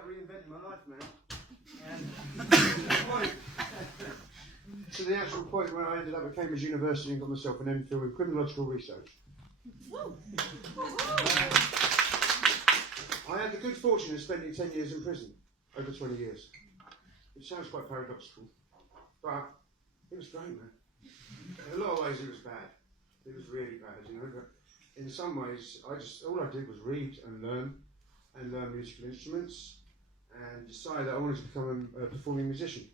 about reinventing my life, man. And to the actual point where I ended up at Cambridge University and got myself an MPhil in criminological research. I had the good fortune of spending 10 years in prison, over 20 years. It sounds quite paradoxical, but it was great, man. In a lot of ways it was bad. It was really bad, you know, but in some ways all I did was read and learn musical instruments and decide that I wanted to become a performing musician.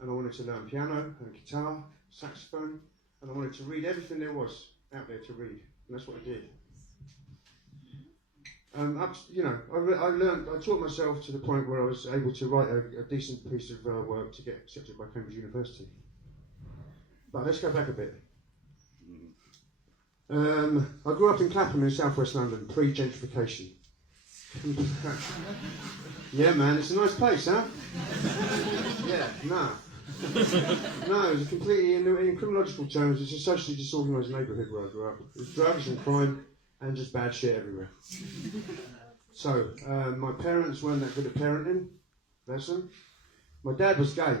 And I wanted to learn piano and guitar, saxophone, and I wanted to read everything there was out there to read. And that's what I did. I taught myself to the point where I was able to write a decent piece of work to get accepted by Cambridge University. But let's go back a bit. I grew up in Clapham in southwest London, pre-gentrification. Yeah, man, it's a nice place, huh? Yeah, nah. No, it was a completely, in criminological terms, it's a socially disorganised neighbourhood where I grew up. It was drugs and crime and just bad shit everywhere. So, my parents weren't that good at parenting, bless them. My dad was gay.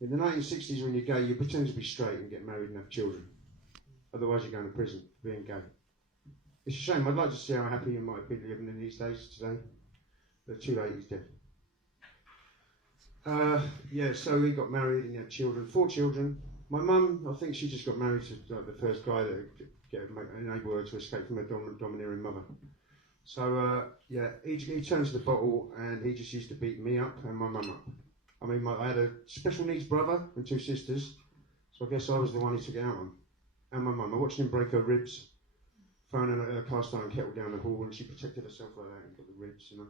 In the 1960s, when you're gay, you pretend to be straight and get married and have children. Otherwise, you're going to prison for being gay. It's a shame. I'd like to see how happy you might be living in these days today. But too late, he's dead. So he got married and he had children, 4 children. My mum, I think she just got married to the first guy that enable her to escape from her domineering mother. So, he turned to the bottle and he just used to beat me up and my mum up. I mean, I had a special needs brother and 2 sisters, so I guess I was the one he took it out on. And my mum. I watched him break her ribs, throwing a cast iron kettle down the hall, and she protected herself like that and got the ribs, you know.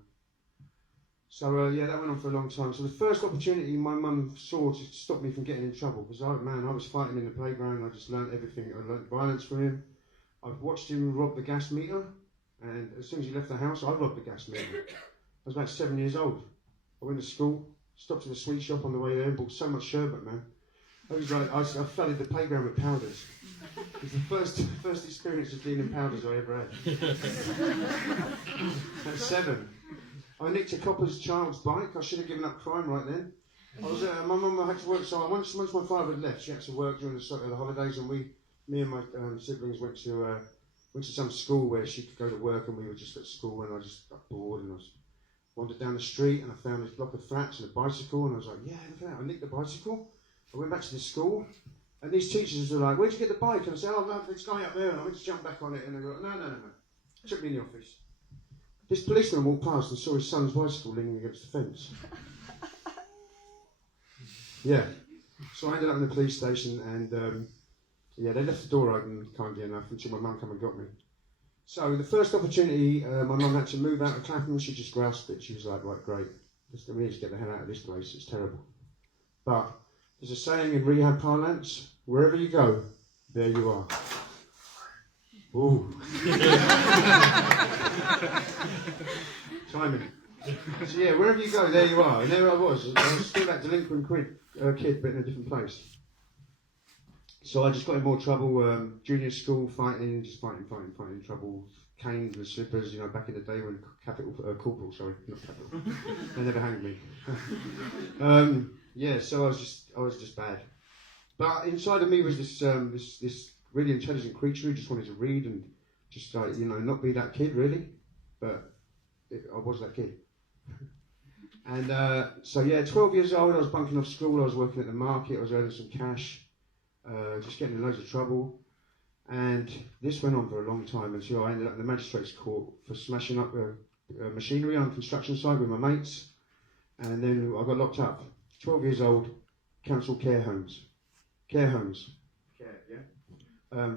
So, that went on for a long time. So the first opportunity my mum saw to stop me from getting in trouble, because I was fighting in the playground, I just learned everything. I learned violence from him. I've watched him rob the gas meter, and as soon as he left the house, I robbed the gas meter. I was about 7 years old. I went to school, stopped at a sweet shop on the way there, and bought so much sherbet, man. I was like, I flooded the playground with powders. It was the first experience of dealing powders I ever had. At 7. I nicked a copper's child's bike. I should have given up crime right then. My mum had to work, so once my father had left, she had to work during the holidays, and me and my siblings went to some school where she could go to work, and we were just at school, and I just got bored, and I wandered down the street, and I found this block of flats and a bicycle, and I was like, yeah, look at that, I nicked the bicycle. I went back to the school, and these teachers were like, where'd you get the bike? And I said, oh, no, this guy up there, and I went to jump back on it, and they were like, no. Took me in the office. This policeman walked past and saw his son's bicycle leaning against the fence. Yeah. So I ended up in the police station, and they left the door open kindly enough until my mum came and got me. So the first opportunity, my mum had to move out of Clapham. She just grasped it. She was like, right, great. We need to get the hell out of this place. It's terrible. But there's a saying in rehab parlance, wherever you go, there you are. Ooh. Timing. So yeah, wherever you go, there you are. And there I was. I was still that delinquent kid, but in a different place. So I just got in more trouble. Junior school, fighting, trouble. Canes with slippers, you know, back in the day when corporal, not capital. They never hanged me. So I was just bad. But inside of me was this really intelligent creature who just wanted to read and just not be that kid really, but I was that kid. And 12 years old, I was bunking off school, I was working at the market, I was earning some cash, just getting in loads of trouble. And this went on for a long time until I ended up in the magistrate's court for smashing up machinery on a construction site with my mates. And then I got locked up. 12 years old, council care homes. Care, yeah?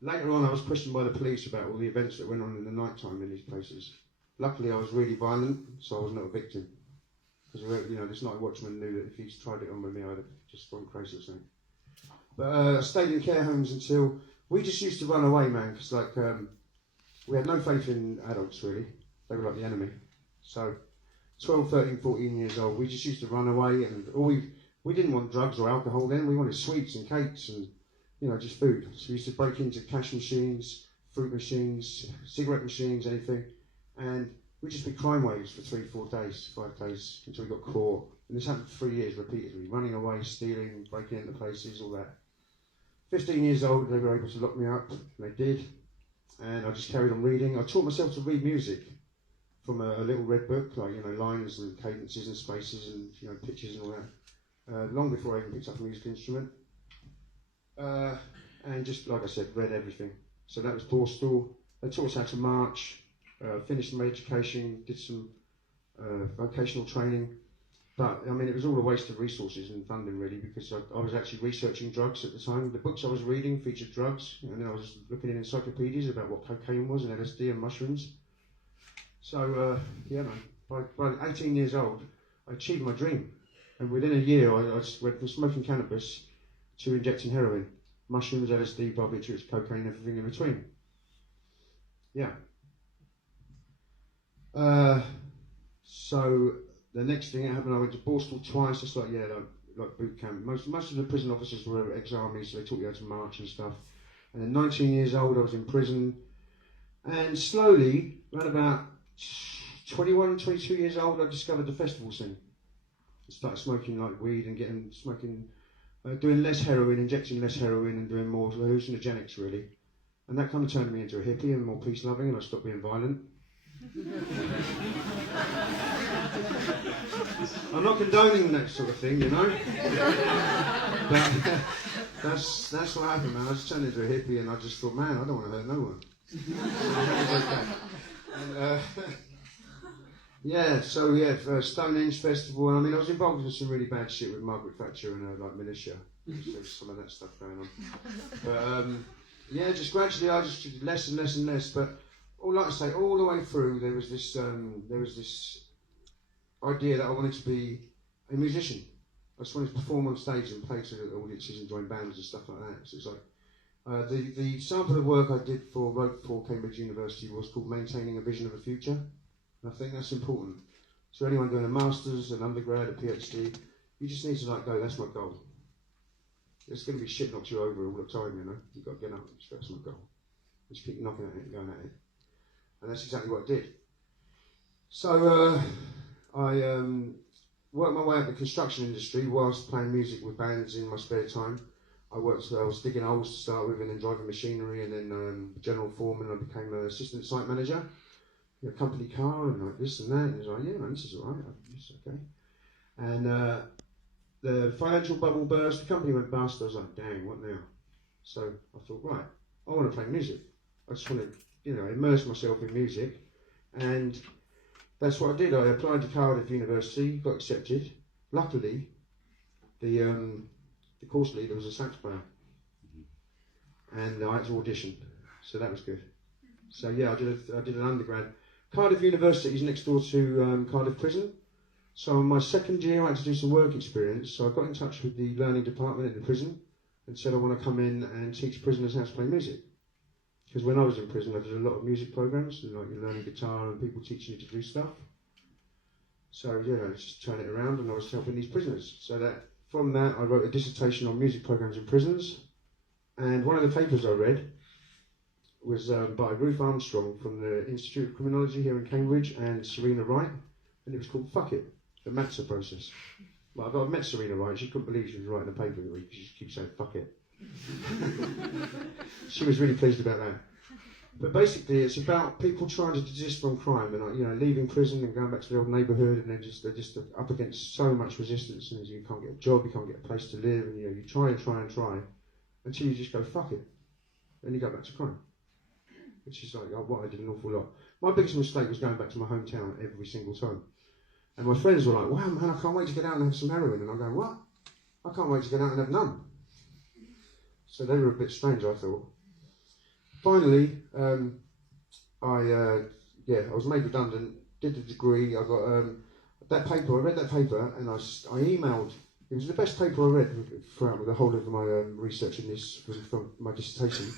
Later on, I was questioned by the police about all the events that went on in the night time in these places. Luckily, I was really violent, so I was not a victim. Because, this night watchman knew that if he'd tried it on with me, I'd have just gone crazy or something. But I stayed in care homes until... We just used to run away, man, because we had no faith in adults, really. They were like the enemy. So, 12, 13, 14 years old, we just used to run away, and we didn't want drugs or alcohol then. We wanted sweets and cakes and, just food. So we used to break into cash machines, fruit machines, cigarette machines, anything. And we'd just be crime waves for 3, 4 days, 5 days, until we got caught. And this happened for 3 years repeatedly, running away, stealing, breaking into places, all that. 15 years old, they were able to lock me up, and they did. And I just carried on reading. I taught myself to read music from a little red book, like, lines and cadences and spaces and, pitches and all that, long before I even picked up a musical instrument. And just, like I said, read everything. So that was Borstal. They taught us how to march, finished my education, did some vocational training. But, it was all a waste of resources and funding, really, because I was actually researching drugs at the time. The books I was reading featured drugs, and then I was looking in encyclopedias about what cocaine was and LSD and mushrooms. So, by 18 years old, I achieved my dream. And within a year, I went from smoking cannabis to injecting heroin. Mushrooms, LSD, barbiturates, cocaine, everything in between. Yeah. So the next thing that happened, I went to Borstal twice, just like boot camp. Most of the prison officers were ex-army, so they taught you how to march and stuff. And then 19 years old, I was in prison. And slowly, around about 21, 22 years old, I discovered the festival scene. I started smoking like weed and doing less heroin, injecting less heroin and doing more hallucinogenics, really. And that kind of turned me into a hippie and more peace-loving, and I stopped being violent. I'm not condoning that sort of thing, but that's what happened, man. I just turned into a hippie and I just thought, man, I don't want to hurt no one. Stonehenge Festival, and I was involved in some really bad shit with Margaret Thatcher and her militia. There's some of that stuff going on. But just gradually I just did less and less and less. But like I say, all the way through there was this idea that I wanted to be a musician. I just wanted to perform on stage and play to the audiences and join bands and stuff like that. So it's like the sample of work I did wrote for Cambridge University was called Maintaining a Vision of a Future. And I think that's important. So anyone doing a master's, an undergrad, a PhD, you just need to go, that's my goal. It's going to be shit knocks you over all the time, You've got to get up, that's my goal. Just keep knocking at it and going at it. And that's exactly what I did. So I worked my way up the construction industry whilst playing music with bands in my spare time. I was digging holes to start with, and then driving machinery, and then general foreman. I became an assistant site manager. A company car and like this and that, and it was like, yeah, man, this is alright, this is okay. And the financial bubble burst, the company went bust. I was like, dang, what now? So I thought, right, I want to play music. I just want to, immerse myself in music, and that's what I did. I applied to Cardiff University, got accepted. Luckily, the course leader was a sax player, and I had to audition, so that was good. So yeah, I did an undergrad. Cardiff University is next door to Cardiff Prison. So in my second year I had to do some work experience, so I got in touch with the learning department in the prison and said I want to come in and teach prisoners how to play music. Because when I was in prison I did a lot of music programs, like you're learning guitar and people teaching you to do stuff. So just turn it around, and I was helping these prisoners. So from that I wrote a dissertation on music programs in prisons, and one of the papers I read was by Ruth Armstrong from the Institute of Criminology here in Cambridge and Serena Wright, and it was called Fuck It, the Matza process. Well, I've met Serena Wright, she couldn't believe she was writing a paper because she just keeps saying fuck it. She was really pleased about that. But basically it's about people trying to desist from crime and leaving prison and going back to the old neighbourhood, and they're just up against so much resistance, and you can't get a job, you can't get a place to live, and you try and try and try until you just go fuck it, and you go back to crime. Which is like what I did an awful lot. My biggest mistake was going back to my hometown every single time. And my friends were like, wow man, I can't wait to get out and have some heroin. And I'm going, what? I can't wait to get out and have none. So they were a bit strange, I thought. Finally, I was made redundant, did the degree, I got that paper, I read that paper, and I emailed, it was the best paper I read throughout the whole of my research in this, from my dissertation.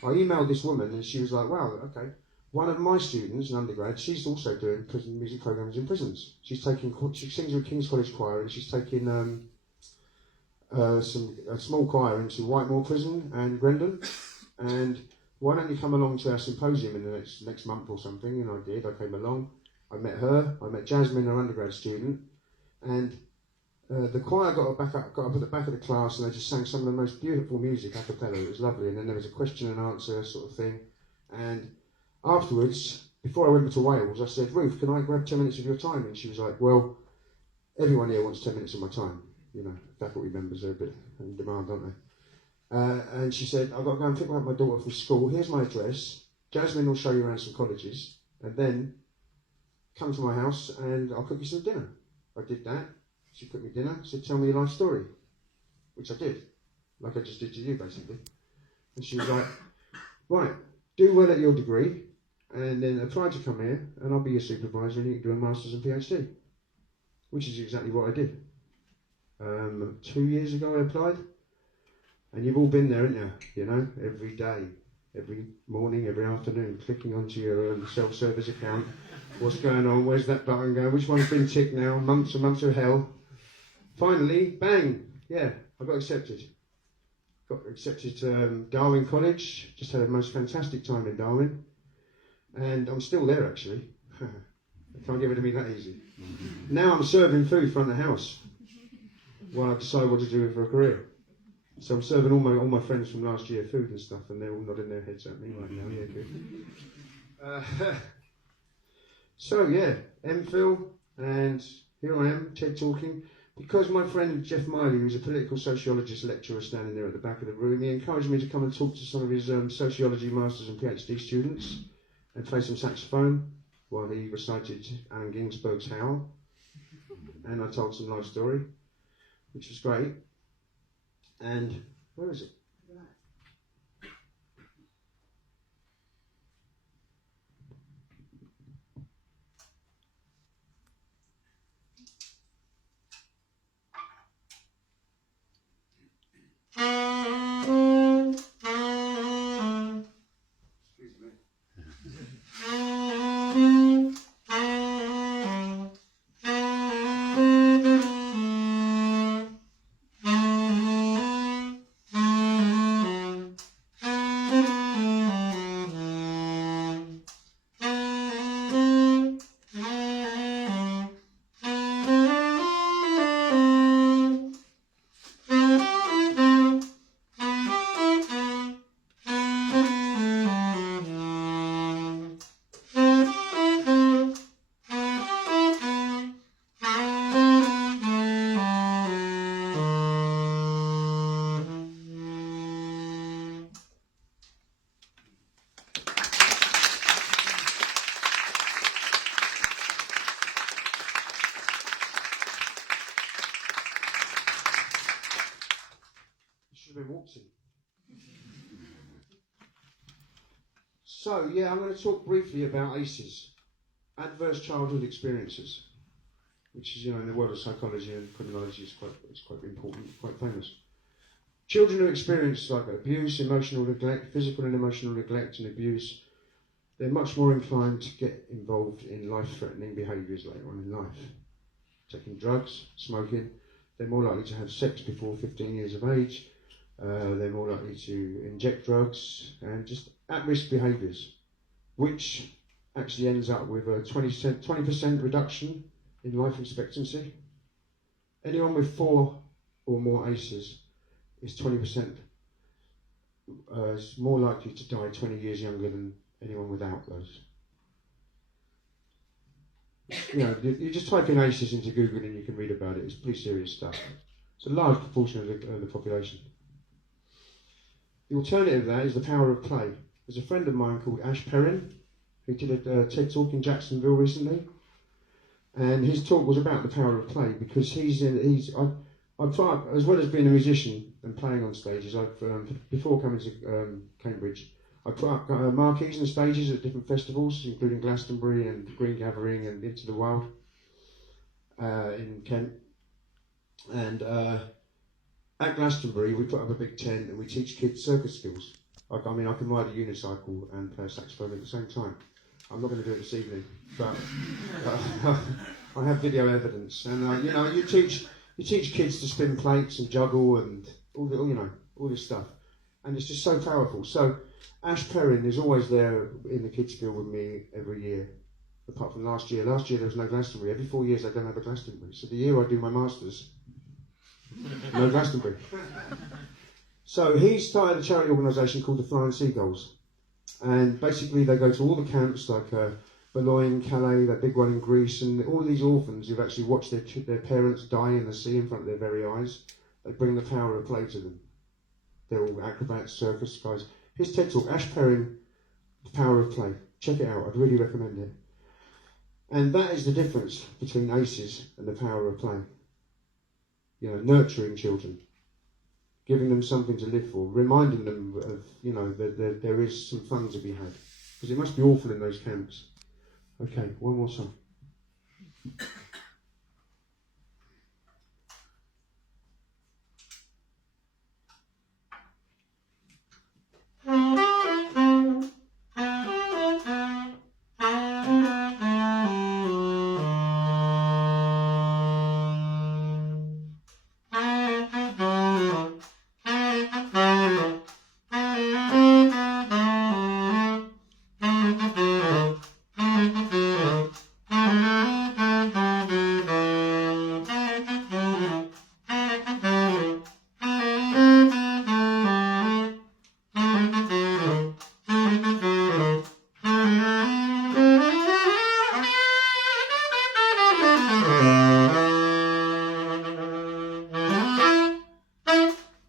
I emailed this woman and she was like, wow, okay. One of my students, an undergrad, she's also doing prison music programs in prisons. She sings with King's College Choir, and she's taking a small choir into Whitemoor Prison and Grendon. And why don't you come along to our symposium in the next month or something? And I did, I came along. I met her, I met Jasmine, our undergrad student, and the choir got up at the back of the class and they just sang some of the most beautiful music a cappella. It was lovely, and then there was a question and answer sort of thing. And afterwards, before I went to Wales, I said, Ruth, can I grab 10 minutes of your time? And she was like, well, everyone here wants 10 minutes of my time. You know, faculty members are a bit in demand, aren't they? And she said, I've got to go and pick up my daughter from school. Here's my address. Jasmine will show you around some colleges. And then come to my house and I'll cook you some dinner. I did that. She cooked me dinner. Said, tell me your life story. Which I did. Like I just did to you, basically. And she was like, right, do well at your degree. And then apply to come here. And I'll be your supervisor and you can do a master's and PhD. Which is exactly what I did. 2 years ago I applied. And you've all been there, haven't you? You know, every day, every morning, every afternoon, clicking onto your self-service account. What's going on? Where's that button going? Which one's been ticked now? Months and months of hell. Finally, bang! Yeah, I got accepted. Got accepted to Darwin College. Just had the most fantastic time in Darwin. And I'm still there, actually. They can't get rid of me that easy. Now I'm serving food front of the house while I decide what to do for a career. So I'm serving all my friends from last year food and stuff, and they're all nodding their heads at me right now. Yeah, good. So yeah, MPhil, and here I am, TED talking. Because my friend Jeff Miley, who's a political sociologist lecturer standing there at the back of the room, he encouraged me to come and talk to some of his sociology masters and PhD students and play some saxophone while he recited Allen Ginsberg's Howl. And I told some life story, which was great. And where is it? Excuse me. So yeah, I'm going to talk briefly about ACEs, adverse childhood experiences, which is, you know, in the world of psychology and criminology is quite important, quite famous. Children who experience like abuse, emotional neglect, physical and emotional neglect and abuse, they're much more inclined to get involved in life-threatening behaviours later on in life. Taking drugs, smoking, they're more likely to have sex before 15 years of age, they're more likely to inject drugs, and just at-risk behaviours, which actually ends up with a 20% reduction in life expectancy. Anyone with 4 or more ACEs is 20% is more likely to die 20 years younger than anyone without those. You know, you just type in ACEs into Google and you can read about it. It's pretty serious stuff. It's a large proportion of the population. The alternative to that is the power of play. There's a friend of mine called Ash Perrin who did a TED talk in Jacksonville recently, and his talk was about the power of play because I've tried, as well as being a musician and playing on stages, before coming to Cambridge, I put up marquees and stages at different festivals, including Glastonbury and Green Gathering and Into the Wild in Kent. And at Glastonbury, we put up a big tent and we teach kids circus skills. I can ride a unicycle and play a saxophone at the same time. I'm not going to do it this evening, but I have video evidence. And you teach kids to spin plates and juggle and all this stuff, and it's just so powerful. So Ash Perrin is always there in the kids' field with me every year, apart from last year. Last year there was no Glastonbury. Every 4 years they don't have a Glastonbury. So the year I do my masters, no Glastonbury. So he started a charity organisation called the Flying Seagulls, and basically they go to all the camps like Boulogne, Calais, that big one in Greece, and all these orphans who've actually watched their parents die in the sea in front of their very eyes. They bring the power of play to them. They're all acrobats, circus guys. His TED talk, Ash Perrin, The Power of Play. Check it out, I'd really recommend it. And that is the difference between ACEs and the power of play. You know, nurturing children, giving them something to live for, reminding them of, you know, that there is some fun to be had. Because it must be awful in those camps. Okay, one more song.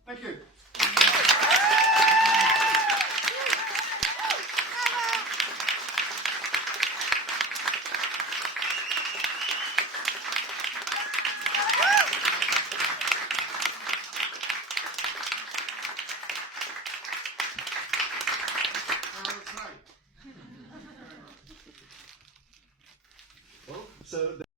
Thank you. So